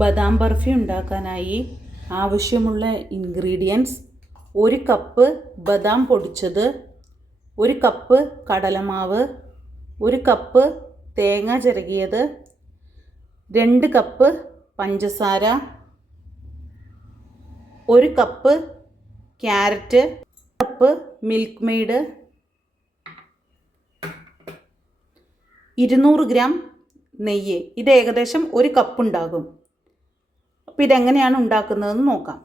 ബദാം ബർഫി ഉണ്ടാക്കാനായി ആവശ്യമുള്ള ingredients: 1 cup ബദാം പൊടിച്ചത്, 1 കപ്പ് കടലമാവ്, 1 കപ്പ് തേങ്ങ ചിരകിയത്, 2 കപ്പ് പഞ്ചസാര, 1 cup carrot, 1 cup milk made, 200 gram നെയ്യ്. ഇത് ഏകദേശം 1 കപ്പ് ഉണ്ടാകും. അപ്പോൾ ഇതെങ്ങനെയാണ് ഉണ്ടാക്കുന്നതെന്ന് നോക്കാം.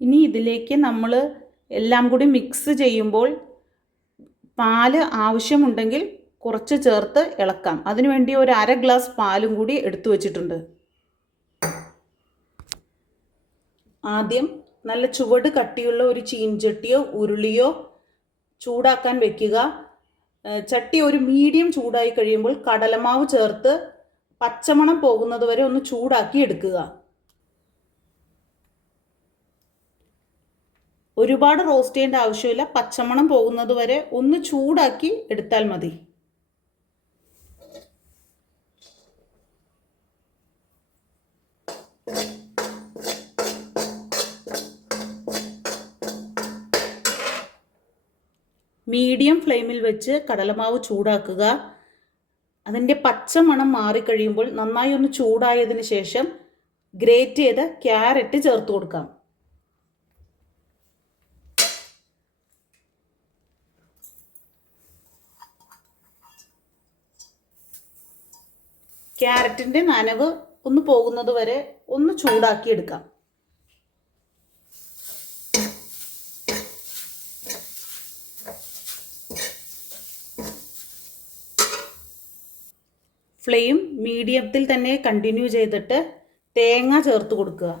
ഇനി ഇതിലേക്ക് നമ്മൾ എല്ലാം കൂടി മിക്സ് ചെയ്യുമ്പോൾ പാല് ആവശ്യമുണ്ടെങ്കിൽ കുറച്ച് ചേർത്ത് ഇളക്കാം. അതിനുവേണ്ടി ഒരു 1/2 ഗ്ലാസ് പാലും കൂടി എടുത്തു വച്ചിട്ടുണ്ട്. ആദ്യം നല്ല ചുവട് കട്ടിയുള്ള ഒരു ചീൻചട്ടിയോ ഉരുളിയോ ചൂടാക്കാൻ വെക്കുക. ചട്ടി ഒരു മീഡിയം ചൂടായി കഴിയുമ്പോൾ കടലമാവ് ചേർത്ത് പച്ചമണം പോകുന്നത് വരെ ഒന്ന് ചൂടാക്കി എടുക്കുക. ഒരുപാട് റോസ്റ്റ് ചെയ്യേണ്ട ആവശ്യമില്ല. പച്ചമണം പോകുന്നത് വരെ ഒന്ന് ചൂടാക്കി എടുത്താൽ മതി. മീഡിയം ഫ്ലെയിമിൽ വെച്ച് കടലമാവ് ചൂടാക്കുക. അതിൻ്റെ പച്ചമണം മാറിക്കഴിയുമ്പോൾ നന്നായി ഒന്ന് ചൂടായതിന് ശേഷം ഗ്രേറ്റ് ചെയ്ത ക്യാരറ്റ് ചേർത്ത് കൊടുക്കാം. ക്യാരറ്റിൻ്റെ നനവ് ഒന്ന് പോകുന്നത് വരെ ഒന്ന് ചൂടാക്കി എടുക്കാം. ഫ്ലെയിം മീഡിയത്തിൽ തന്നെ കണ്ടിന്യൂ ചെയ്തിട്ട് തേങ്ങ ചേർത്ത് കൊടുക്കുക.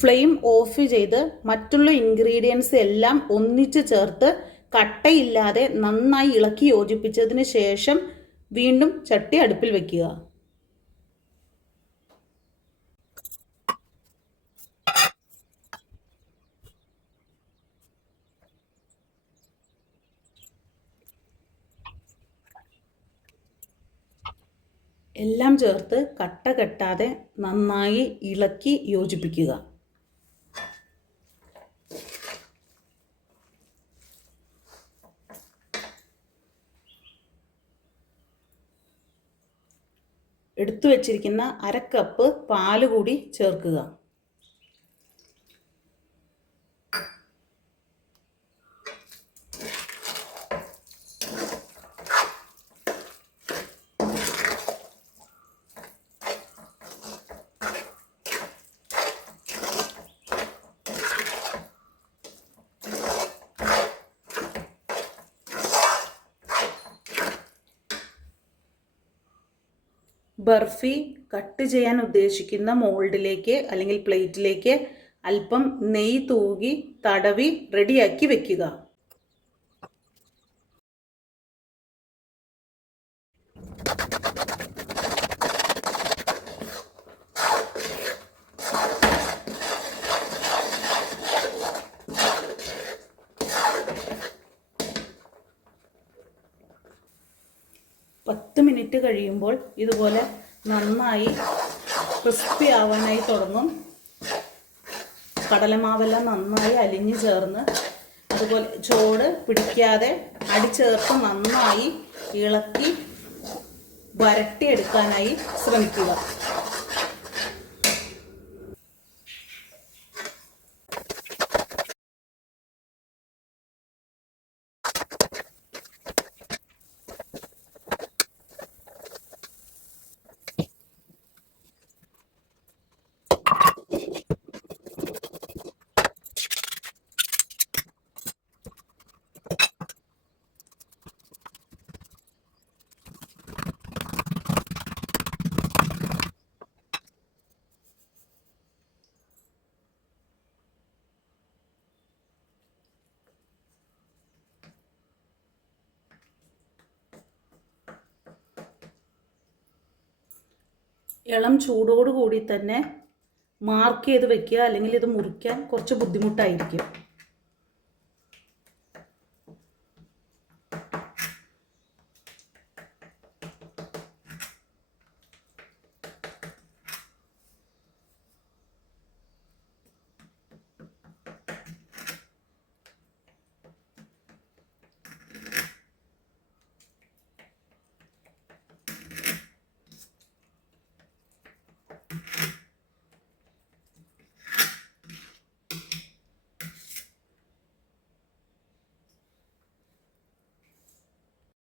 ഫ്ലെയിം ഓഫ് ചെയ്ത് മറ്റുള്ള ഇൻഗ്രീഡിയൻസ് എല്ലാം ഒന്നിച്ച് ചേർത്ത് കട്ടയില്ലാതെ നന്നായി ഇളക്കി യോജിപ്പിച്ചതിന് ശേഷം വീണ്ടും ചട്ടി അടുപ്പിൽ വയ്ക്കുക. എല്ലാം ചേർത്ത് കട്ട കെട്ടാതെ നന്നായി ഇളക്കി യോജിപ്പിക്കുക. എടുത്തു വച്ചിരിക്കുന്ന 1/2 കപ്പ് പാല് കൂടി ചേർക്കുക. ബർഫി കട്ട് ചെയ്യാൻ ഉദ്ദേശിക്കുന്ന മോൾഡിലേക്ക് അല്ലെങ്കിൽ പ്ലേറ്റിലേക്ക് അല്പം നെയ്യ് തൂകി തടവി റെഡിയാക്കി വെക്കുക. മിനിറ്റ് കഴിയുമ്പോൾ ഇതുപോലെ നന്നായി ക്രിസ്പി ആവാനായി തുടങ്ങും. കടലമാവെല്ലാം നന്നായി അലിഞ്ഞു ചേർന്ന് അതുപോലെ ചോട് പിടിക്കാതെ അടിച്ചേർത്ത് നന്നായി ഇളക്കി വരട്ടിയെടുക്കാനായി ശ്രമിക്കുക. ഇളം ചൂടോടുകൂടി തന്നെ മാർക്ക് ചെയ്ത് വെക്കുക, അല്ലെങ്കിൽ ഇത് മുറിക്കാൻ കുറച്ച് ബുദ്ധിമുട്ടായിരിക്കും.